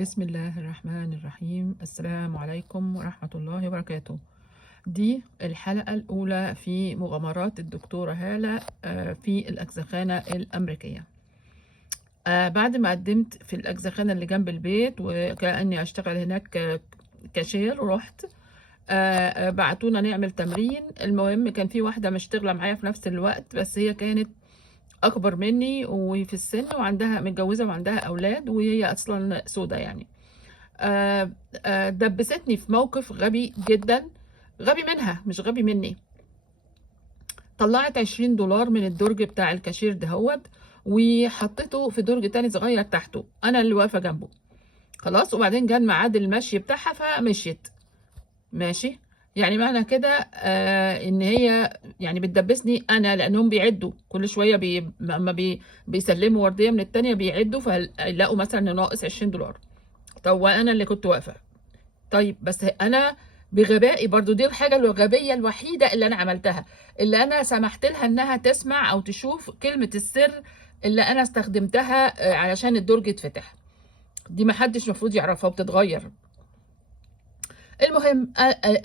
بسم الله الرحمن الرحيم. السلام عليكم ورحمة الله وبركاته. دي الحلقة الأولى في مغامرات الدكتورة هالة في الأجزخانة الأمريكية. بعد ما قدمت في الأجزخانة اللي جنب البيت وكأني أشتغل هناك كاشير، رحت بعتونا نعمل تمرين. المهم كان في واحدة مشتغلة معايا في نفس الوقت، بس هي كانت أكبر مني وفي السن وعندها متجوزة وعندها أولاد، وهي أصلا سودة يعني. دبستني في موقف غبي جدا، غبي منها مش غبي مني. طلعت $20 من الدرج بتاع الكاشير دهوت وحطيته في درج تاني صغير تحته، انا اللي واقفه جنبه. خلاص، وبعدين جه ميعاد المشي بتاعها فمشيت. ماشي، يعني معنى كده ان هي يعني بتدبسني انا، لانهم بيعدوا كل شويه بيسلموا ورديه من التانيه، بيعدوا فيلاقوا مثلا انه ناقص $20. طب وانا اللي كنت واقفه. طيب بس انا بغبائي برضو، دي الحاجة الغبية الوحيدة اللي انا عملتها، اللي انا سمحت لها انها تسمع او تشوف كلمة السر اللي انا استخدمتها علشان الدرج يتفتح. دي محدش المفروض يعرفها وبتتغير. المهم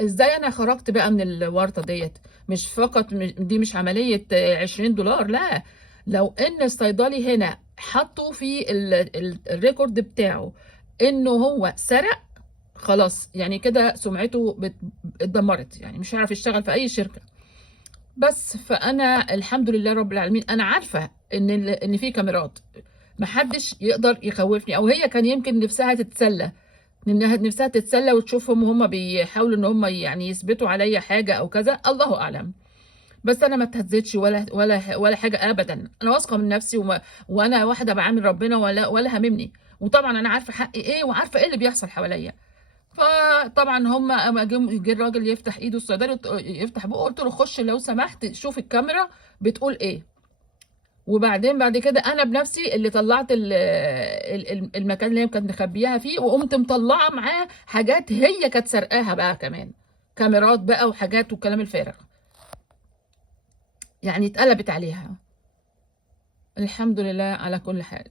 ازاي انا خرجت بقى من الورطة ديت؟ مش فقط دي مش عملية $20، لا. لو ان الصيدلي هنا حطوا في الريكورد بتاعه انه هو سرق، خلاص يعني كده سمعته اتدمرت، يعني مش هيعرف يشتغل في اي شركه. بس فانا الحمد لله رب العالمين، انا عارفه ان في كاميرات، محدش يقدر يخوفني. او هي كان يمكن نفسها تتسلى، نفسها تتسلى وتشوفهم وهم بيحاولوا ان هم يعني يثبتوا عليا حاجه او كذا، الله اعلم. بس انا ما اتهزتش ولا حاجه ابدا. انا واثقه من نفسي وانا واحده بعامل ربنا ولا هممني. وطبعا انا عارفه حقي ايه وعارفه ايه اللي بيحصل حواليا. فطبعا هم اما جه الراجل يفتح ايده، الصيدلي يفتح بقه، قلت له خش لو سمحت شوف الكاميرا بتقول ايه. وبعدين بعد كده انا بنفسي اللي طلعت المكان اللي هي كانت مخبياها فيه، وقمت مطلعه معاه حاجات هي كانت سرقاها بقى كمان، كاميرات بقى وحاجات والكلام الفارغ، يعني اتقلبت عليها. الحمد لله على كل حال.